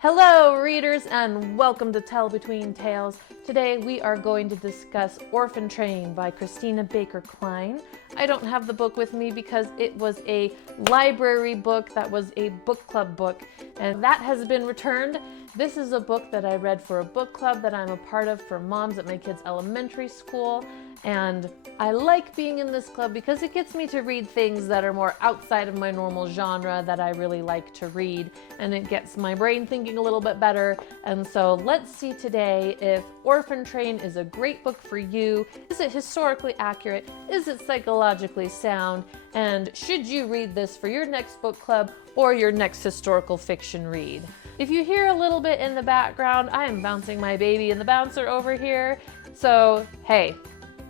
Hello readers and welcome to Tell Between Tales. Today we are going to discuss Orphan Train by Kristina Baker Kline. I don't have the book with me because it was a library book that was a book club book and that has been returned. This is a book that I read for a book club that I'm a part of for moms at my kids' elementary school, and I like being in this club because it gets me to read things that are more outside of my normal genre that I really like to read, and it gets my brain thinking a little bit better. And so let's see today if Orphan Train is a great book for you. Is it historically accurate? Is it psychologically sound? And should you read this for your next book club or your next historical fiction read? If you hear a little bit in the background, I am bouncing my baby and the bouncer over here. So, hey,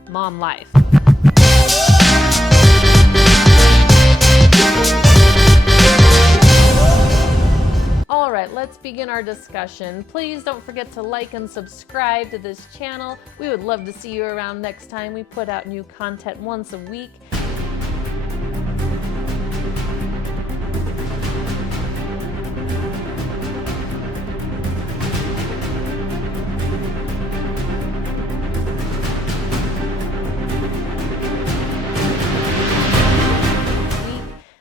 mom life. All right, let's begin our discussion. Please don't forget to like and subscribe to this channel. We would love to see you around next time. We put out new content once a week.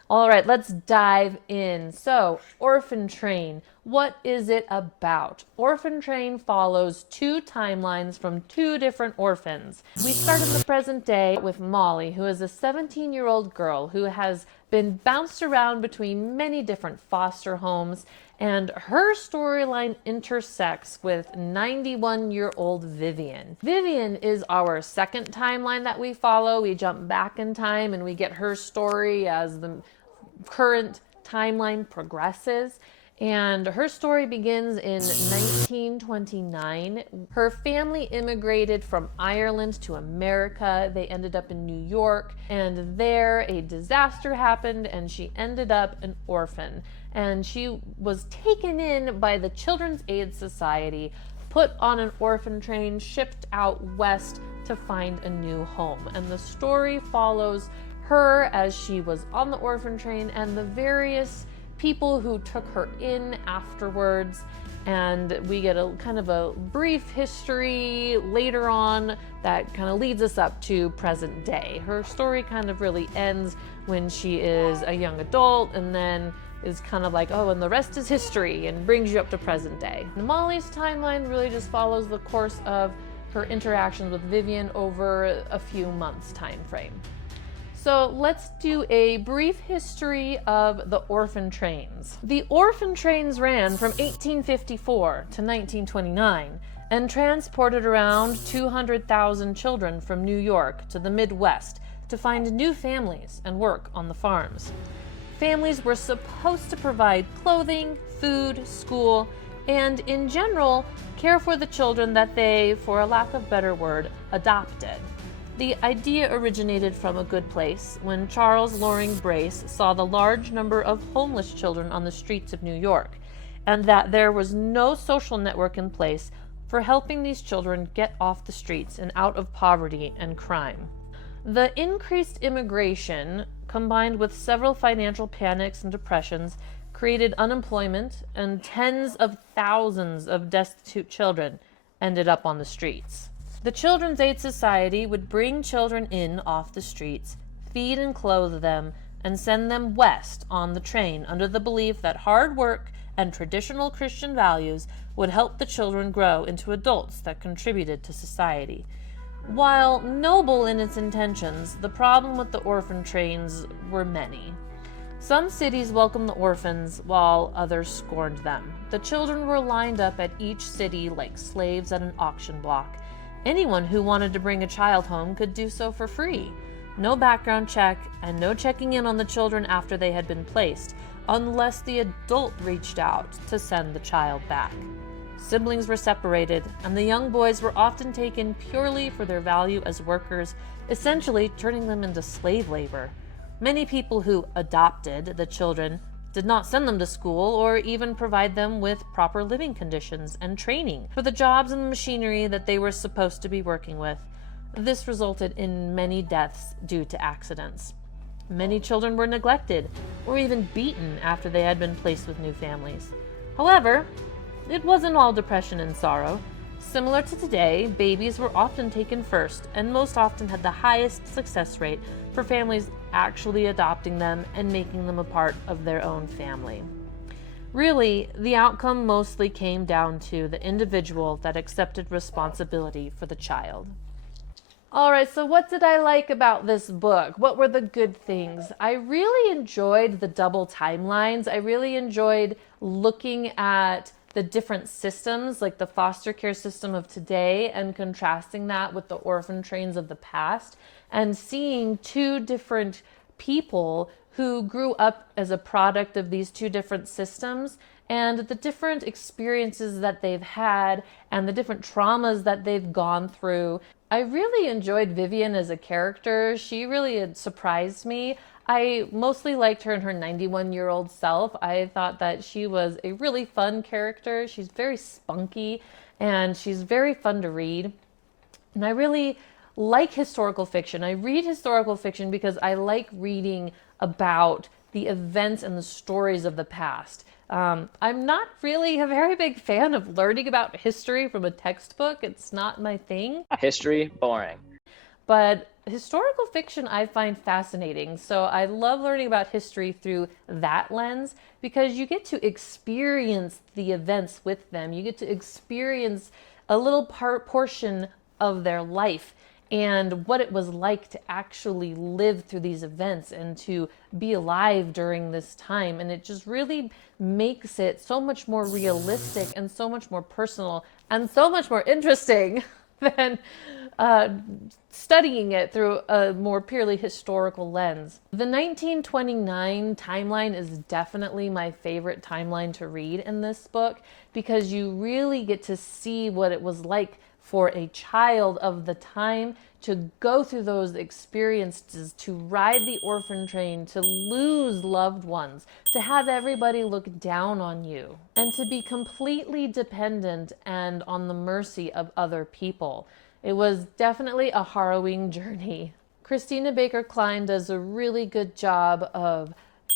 All right, let's dive in. So, Orphan Train, what is it about? Orphan Train follows two timelines from two different orphans. We start in the present day with Molly, who is a 17-year-old girl who has been bounced around between many different foster homes, and her storyline intersects with 91-year-old Vivian. Vivian is our second timeline that we follow. We jump back in time and we get her story as the current timeline progresses, and her story begins in 1929. Her family immigrated from Ireland to America. They ended up in New York, and there a disaster happened and she ended up an orphan, and she was taken in by the Children's Aid Society, put on an orphan train, shipped out west to find a new home. And the story follows her as she was on the orphan train and the various people who took her in afterwards. And we get a kind of a brief history later on that kind of leads us up to present day. Her story kind of really ends when she is a young adult and then is kind of like, oh, and the rest is history, and brings you up to present day. Molly's timeline really just follows the course of her interactions with Vivian over a few months time frame. So let's do a brief history of the orphan trains. The orphan trains ran from 1854 to 1929 and transported around 200,000 children from New York to the Midwest to find new families and work on the farms. Families were supposed to provide clothing, food, school, and in general, care for the children that they, for a lack of a better word, adopted. The idea originated from a good place when Charles Loring Brace saw the large number of homeless children on the streets of New York, and that there was no social network in place for helping these children get off the streets and out of poverty and crime. The increased immigration, combined with several financial panics and depressions, created unemployment, and tens of thousands of destitute children ended up on the streets. The Children's Aid Society would bring children in off the streets, feed and clothe them, and send them west on the train under the belief that hard work and traditional Christian values would help the children grow into adults that contributed to society. While noble in its intentions, the problem with the orphan trains were many. Some cities welcomed the orphans while others scorned them. The children were lined up at each city like slaves at an auction block. Anyone who wanted to bring a child home could do so for free. No background check and no checking in on the children after they had been placed, unless the adult reached out to send the child back. Siblings were separated, and the young boys were often taken purely for their value as workers, essentially turning them into slave labor. Many people who adopted the children did not send them to school or even provide them with proper living conditions and training for the jobs and the machinery that they were supposed to be working with. This resulted in many deaths due to accidents. Many children were neglected or even beaten after they had been placed with new families. However, it wasn't all depression and sorrow. Similar to today, babies were often taken first and most often had the highest success rate for families actually adopting them and making them a part of their own family. Really, the outcome mostly came down to the individual that accepted responsibility for the child. All right, so what did I like about this book? What were the good things? I really enjoyed the double timelines. I really enjoyed looking at the different systems, like the foster care system of today, and contrasting that with the orphan trains of the past, and seeing two different people who grew up as a product of these two different systems and the different experiences that they've had and the different traumas that they've gone through. I really enjoyed Vivian as a character. She really had surprised me. I mostly liked her and her 91-year-old self. I thought that she was a really fun character. She's very spunky and she's very fun to read. And I really like historical fiction. I read historical fiction because I like reading about the events and the stories of the past. I'm not really a very big fan of learning about history from a textbook. It's not my thing. History, boring. But historical fiction I find fascinating. So I love learning about history through that lens because you get to experience the events with them. You get to experience a little portion of their life and what it was like to actually live through these events and to be alive during this time. And it just really makes it so much more realistic and so much more personal and so much more interesting than studying it through a more purely historical lens. The 1929 timeline is definitely my favorite timeline to read in this book because you really get to see what it was like for a child of the time to go through those experiences, to ride the orphan train, to lose loved ones, to have everybody look down on you, and to be completely dependent and on the mercy of other people. It was definitely a harrowing journey. Kristina Baker Kline does a really good job of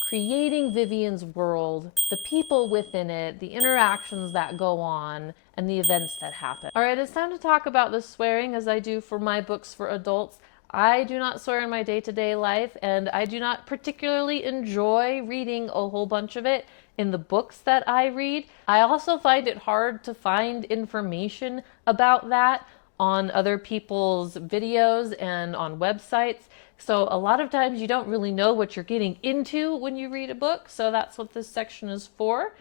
creating Vivian's world, the people within it, the interactions that go on, and the events that happen. All right, it's time to talk about the swearing as I do for my books for adults. I do not swear in my day-to-day life, and I do not particularly enjoy reading a whole bunch of it in the books that I read. I also find it hard to find information about that on other people's videos and on websites. So a lot of times you don't really know what you're getting into when you read a book. So that's what this section is for.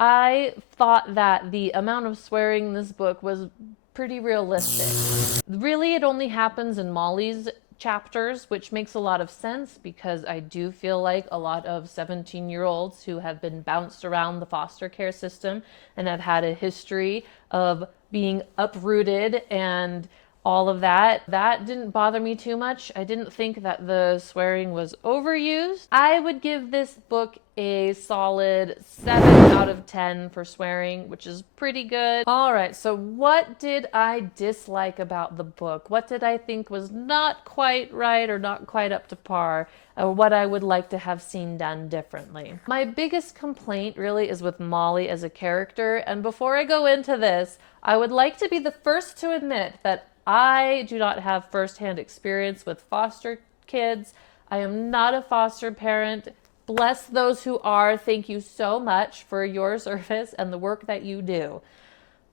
I thought that the amount of swearing in this book was pretty realistic. Really, it only happens in Molly's chapters, which makes a lot of sense because I do feel like a lot of 17-year-olds who have been bounced around the foster care system and have had a history of being uprooted and all of that didn't bother me too much. I didn't think that the swearing was overused. I would give this book a solid 7 out of 10 for swearing, which is pretty good. All right, so what did I dislike about the book? What did I think was not quite right or not quite up to par, or what I would like to have seen done differently? My biggest complaint really is with Molly as a character, and before I go into this, I would like to be the first to admit that I do not have firsthand experience with foster kids. I am not a foster parent. Bless those who are. Thank you so much for your service and the work that you do.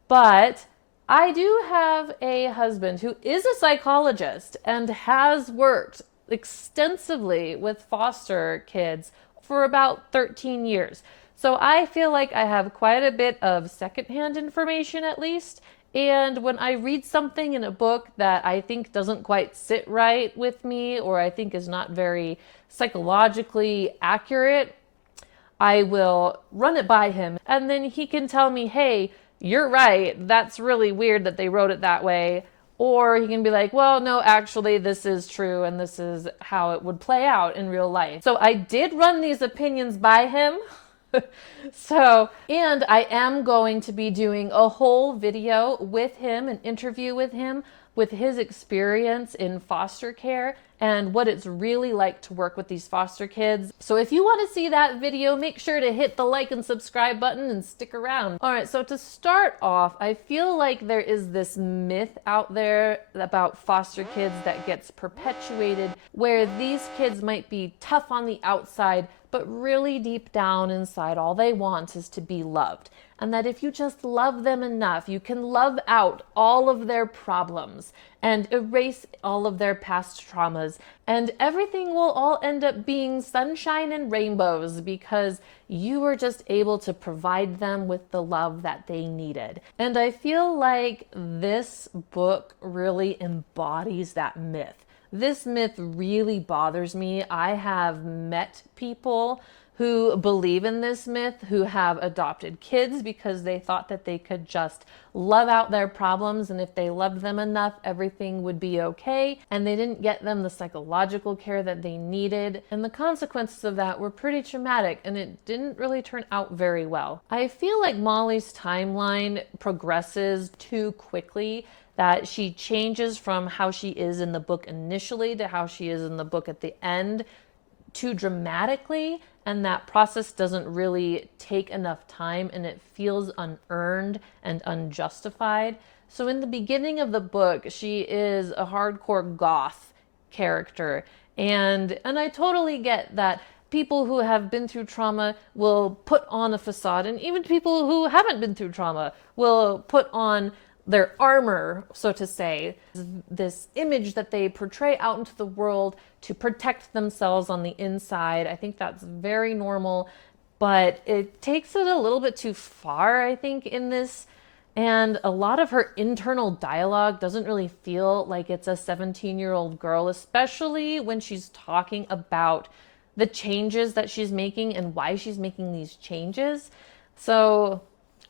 But I do have a husband who is a psychologist and has worked extensively with foster kids for about 13 years. So I feel like I have quite a bit of secondhand information at least. And when I read something in a book that I think doesn't quite sit right with me or I think is not very psychologically accurate, I will run it by him. And then he can tell me, hey, you're right. That's really weird that they wrote it that way. Or he can be like, well, no, actually, this is true and this is how it would play out in real life. So I did run these opinions by him. And I am going to be doing a whole video with him, an interview with him, with his experience in foster care and what it's really like to work with these foster kids. So if you want to see that video, make sure to hit the like and subscribe button and stick around. All right, so to start off, I feel like there is this myth out there about foster kids that gets perpetuated, where these kids might be tough on the outside, but really deep down inside, all they want is to be loved. And that if you just love them enough, you can love out all of their problems and erase all of their past traumas, and everything will all end up being sunshine and rainbows because you were just able to provide them with the love that they needed. And I feel like this book really embodies that myth. This myth really bothers me. I have met people who believe in this myth, who have adopted kids because they thought that they could just love out their problems, and if they loved them enough, everything would be okay, and they didn't get them the psychological care that they needed, and the consequences of that were pretty traumatic, and it didn't really turn out very well. I feel like Molly's timeline progresses too quickly, that she changes from how she is in the book initially to how she is in the book at the end too dramatically, and that process doesn't really take enough time, and it feels unearned and unjustified. So in the beginning of the book, she is a hardcore goth character, and I totally get that people who have been through trauma will put on a facade, and even people who haven't been through trauma will put on their armor, so to say, this image that they portray out into the world to protect themselves on the inside. I think that's very normal, but it takes it a little bit too far, I think, in this. And a lot of her internal dialogue doesn't really feel like it's a 17-year-old girl, especially when she's talking about the changes that she's making and why she's making these changes. So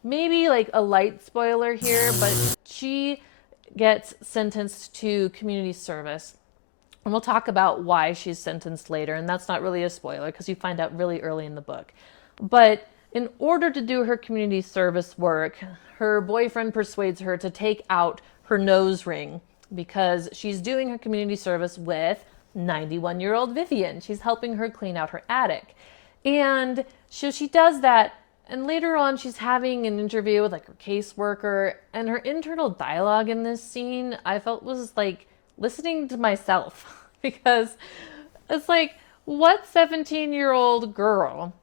maybe like a light spoiler here, but she gets sentenced to community service. And we'll talk about why she's sentenced later, and that's not really a spoiler because you find out really early in the book. But in order to do her community service work, her boyfriend persuades her to take out her nose ring because she's doing her community service with 91-year-old Vivian. She's helping her clean out her attic. And so she does that. And later on, she's having an interview with like her caseworker, and her internal dialogue in this scene, I felt was like listening to myself, because it's like, what 17-year-old girl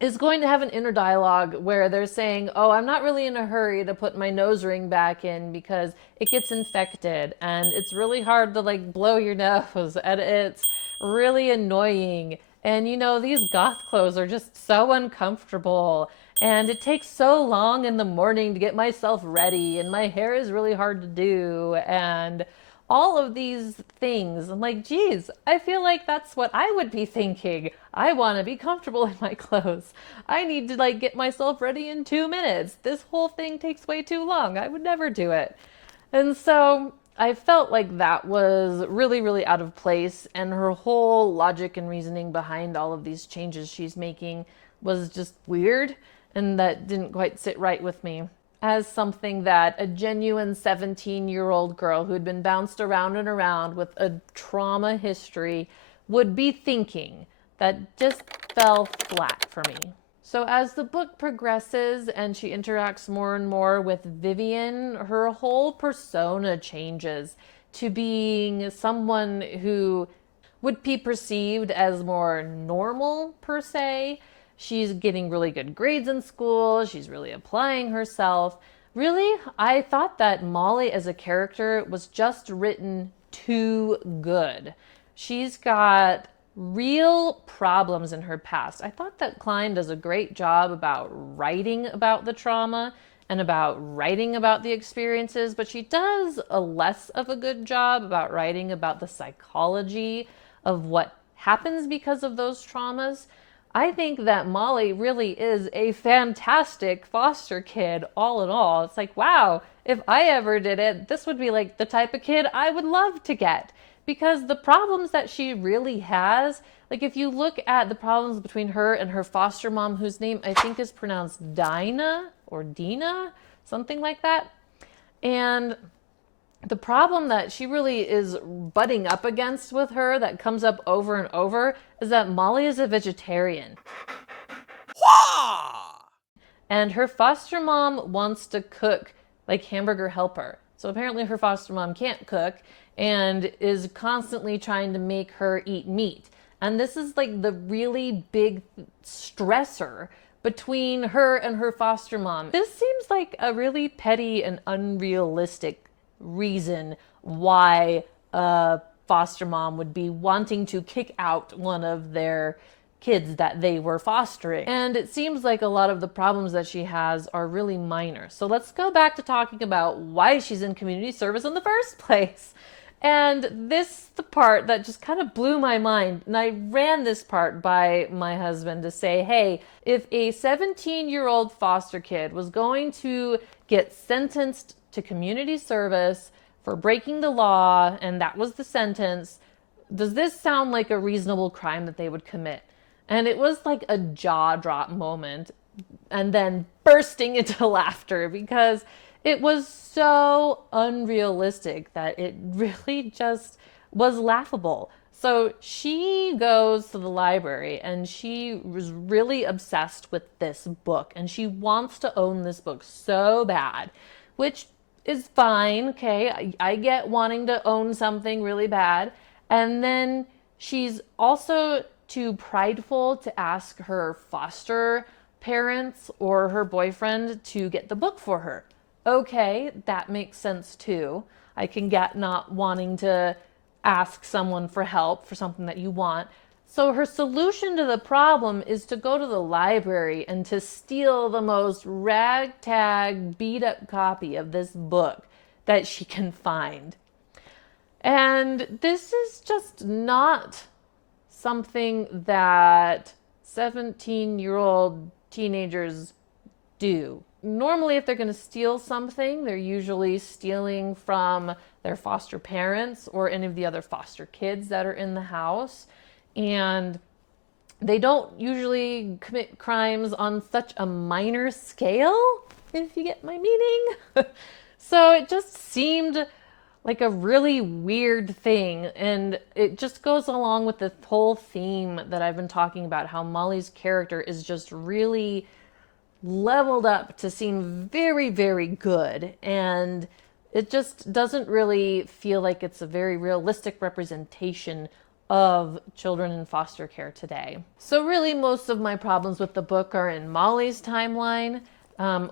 is going to have an inner dialogue where they're saying, oh, I'm not really in a hurry to put my nose ring back in because it gets infected and it's really hard to like blow your nose and it's really annoying. And you know, these goth clothes are just so uncomfortable, and it takes so long in the morning to get myself ready, and my hair is really hard to do, and all of these things. I'm like, geez, I feel like that's what I would be thinking. I want to be comfortable in my clothes. I need to like get myself ready in 2 minutes. This whole thing takes way too long. I would never do it. And so I felt like that was really, really out of place, and her whole logic and reasoning behind all of these changes she's making was just weird, and that didn't quite sit right with me as something that a genuine 17-year-old girl who had been bounced around and around with a trauma history would be thinking. That just fell flat for me. So as the book progresses and she interacts more and more with Vivian, her whole persona changes to being someone who would be perceived as more normal, per se. She's getting really good grades in school. She's really applying herself. Really, I thought that Molly as a character was just written too good. She's got real problems in her past. I thought that Kline does a great job about writing about the trauma and about writing about the experiences, but she does a less of a good job about writing about the psychology of what happens because of those traumas. I think that Molly really is a fantastic foster kid, all in all. It's like, wow, if I ever did it, this would be like the type of kid I would love to get. Because the problems that she really has, like if you look at the problems between her and her foster mom, whose name I think is pronounced Dinah or Dina, something like that. And the problem that she really is butting up against with her that comes up over and over is that Molly is a vegetarian. And her foster mom wants to cook like hamburger helper. So apparently her foster mom can't cook and is constantly trying to make her eat meat. And this is like the really big stressor between her and her foster mom. This seems like a really petty and unrealistic reason why a foster mom would be wanting to kick out one of their kids that they were fostering. And it seems like a lot of the problems that she has are really minor. So let's go back to talking about why she's in community service in the first place. And this the part that just kind of blew my mind. And I ran this part by my husband to say, hey, if a 17-year-old foster kid was going to get sentenced to community service for breaking the law, and that was the sentence, does this sound like a reasonable crime that they would commit? And it was like a jaw drop moment, and then bursting into laughter because it was so unrealistic that it really just was laughable. So she goes to the library and she was really obsessed with this book and she wants to own this book so bad, which is fine. Okay, I get wanting to own something really bad. And then she's also too prideful to ask her foster parents or her boyfriend to get the book for her. Okay, that makes sense too. I can get not wanting to ask someone for help for something that you want. So her solution to the problem is to go to the library and to steal the most ragtag, beat up copy of this book that she can find. And this is just not something that 17-year-old teenagers do. Normally, if they're going to steal something, they're usually stealing from their foster parents or any of the other foster kids that are in the house. And they don't usually commit crimes on such a minor scale, if you get my meaning. So it just seemed like a really weird thing. And it just goes along with the whole theme that I've been talking about, how Molly's character is just really leveled up to seem very, very good. And it just doesn't really feel like it's a very realistic representation of children in foster care today. So really most of my problems with the book are in Molly's timeline.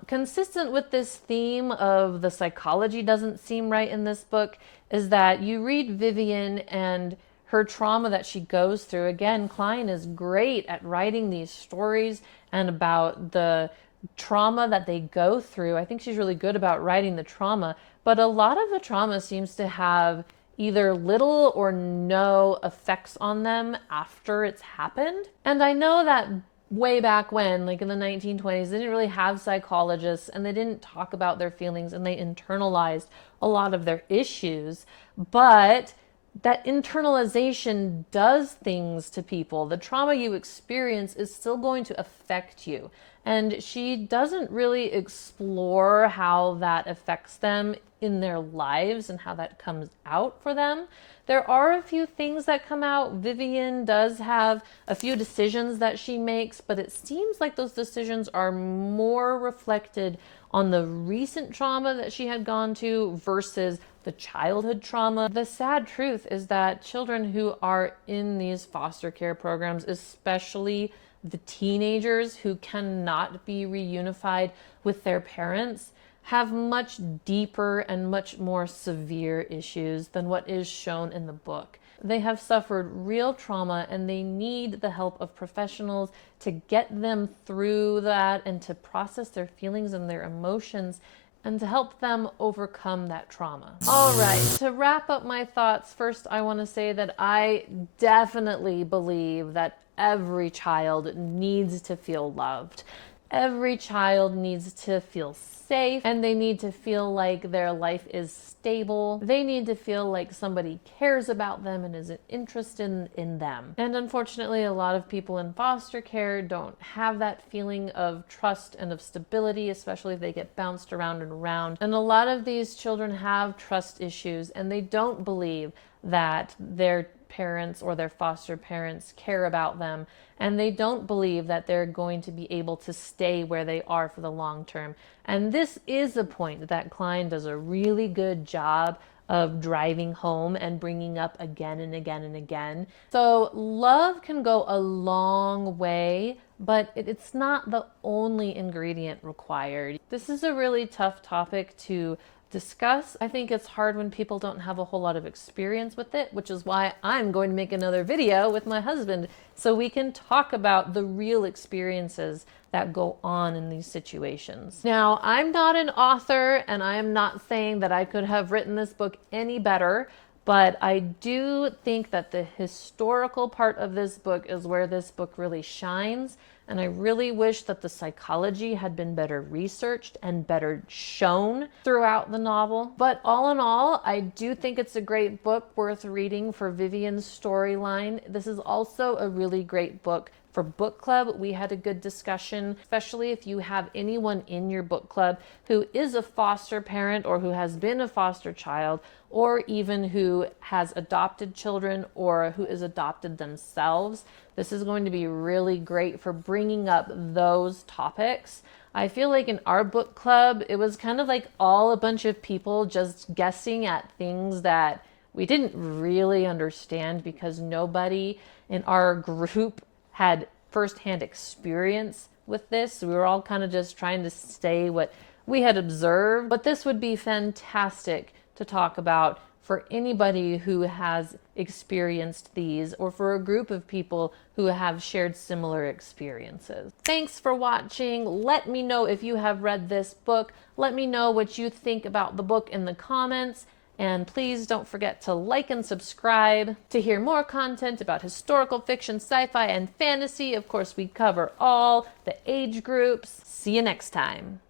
Consistent with this theme of the psychology doesn't seem right in this book is that you read Vivian and her trauma that she goes through. Again, Kline is great at writing these stories and about the trauma that they go through. I think she's really good about writing the trauma, but a lot of the trauma seems to have either little or no effects on them after it's happened. And I know that way back when, like in the 1920s, they didn't really have psychologists and they didn't talk about their feelings and they internalized a lot of their issues. But that internalization does things to people. The trauma you experience is still going to affect you. And she doesn't really explore how that affects them in their lives and how that comes out for them. There are a few things that come out. Vivian does have a few decisions that she makes, but it seems like those decisions are more reflected on the recent trauma that she had gone to versus the childhood trauma. The sad truth is that children who are in these foster care programs, especially the teenagers who cannot be reunified with their parents, have much deeper and much more severe issues than what is shown in the book. They have suffered real trauma and they need the help of professionals to get them through that and to process their feelings and their emotions and to help them overcome that trauma. All right, to wrap up my thoughts, first I want to say that I definitely believe that every child needs to feel loved. Every child needs to feel safe, and they need to feel like their life is stable. They need to feel like somebody cares about them and is interested in them. And unfortunately, a lot of people in foster care don't have that feeling of trust and of stability, especially if they get bounced around and around. And a lot of these children have trust issues, and they don't believe that their parents or their foster parents care about them, and they don't believe that they're going to be able to stay where they are for the long term. And this is a point that Kline does a really good job of driving home and bringing up again and again and again. So love can go a long way, but it's not the only ingredient required. This is a really tough topic to discuss. I think it's hard when people don't have a whole lot of experience with it, which is why I'm going to make another video with my husband so we can talk about the real experiences that go on in these situations. Now, I'm not an author, and I am not saying that I could have written this book any better, but I do think that the historical part of this book is where this book really shines. And I really wish that the psychology had been better researched and better shown throughout the novel. But all in all, I do think it's a great book worth reading for Vivian's storyline. This is also a really great book for book club. We had a good discussion, especially if you have anyone in your book club who is a foster parent or who has been a foster child, or even who has adopted children or who is adopted themselves. This is going to be really great for bringing up those topics. I feel like in our book club, it was kind of like all a bunch of people just guessing at things that we didn't really understand because nobody in our group had firsthand experience with this. We were all kind of just trying to say what we had observed. But this would be fantastic to talk about for anybody who has experienced these, or for a group of people who have shared similar experiences. Thanks for watching. Let me know if you have read this book. Let me know what you think about the book in the comments. And please don't forget to like and subscribe to hear more content about historical fiction, sci-fi, and fantasy. Of course, we cover all the age groups. See you next time.